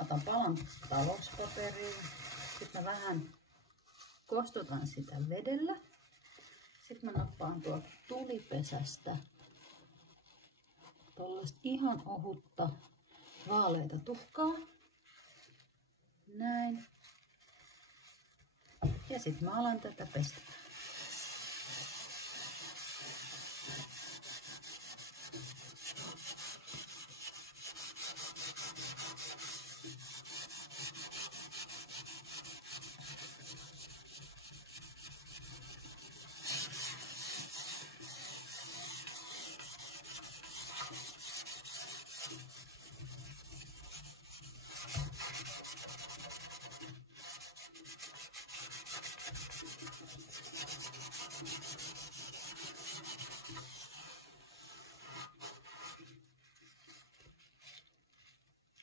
Mä otan palan talouspaperia. Sitten mä vähän kostutan sitä vedellä. Sitten mä nappaan tuolta tulipesästä tuollaista ihan ohutta vaaleita tuhkaa. Näin. Ja sitten mä alan tätä pestä.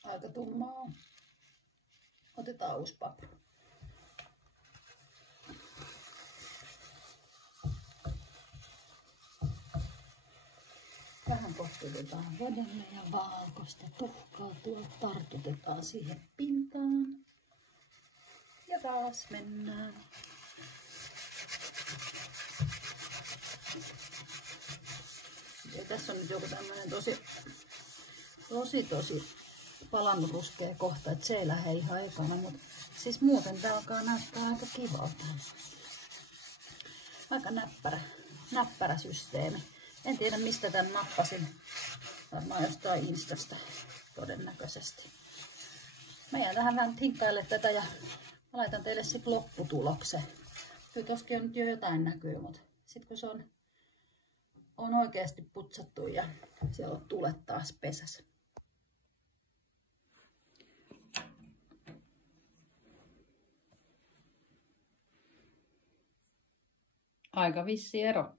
Aika tummaa. Otetaan uusi papru. Vähän kostutetaan vedellä ja valkoista tuhkaa tuolta tartutetaan siihen pintaan. Ja taas mennään. Ja tässä on nyt joku tämmönen tosi palannut ruskea kohta, että se ei lähde ihan ekana, mutta siis muuten tää alkaa näyttää aika kivalta. Aika näppärä systeemi. En tiedä mistä tän nappasin. Varmaan jostain Instasta todennäköisesti. Mä jään tähän vähän hinkkaille tätä ja mä laitan teille sitten lopputuloksen. Kyllä tostakin on nyt jo jotain näkyy, mutta sitten kun se on oikeasti putsattu ja siellä on tulet taas pesässä. Aika vissi ero.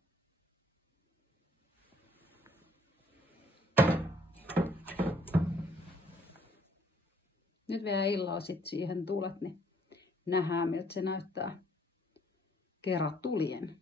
Nyt vielä illalla sitten siihen tulet, niin nähdään miltä se näyttää keratulien.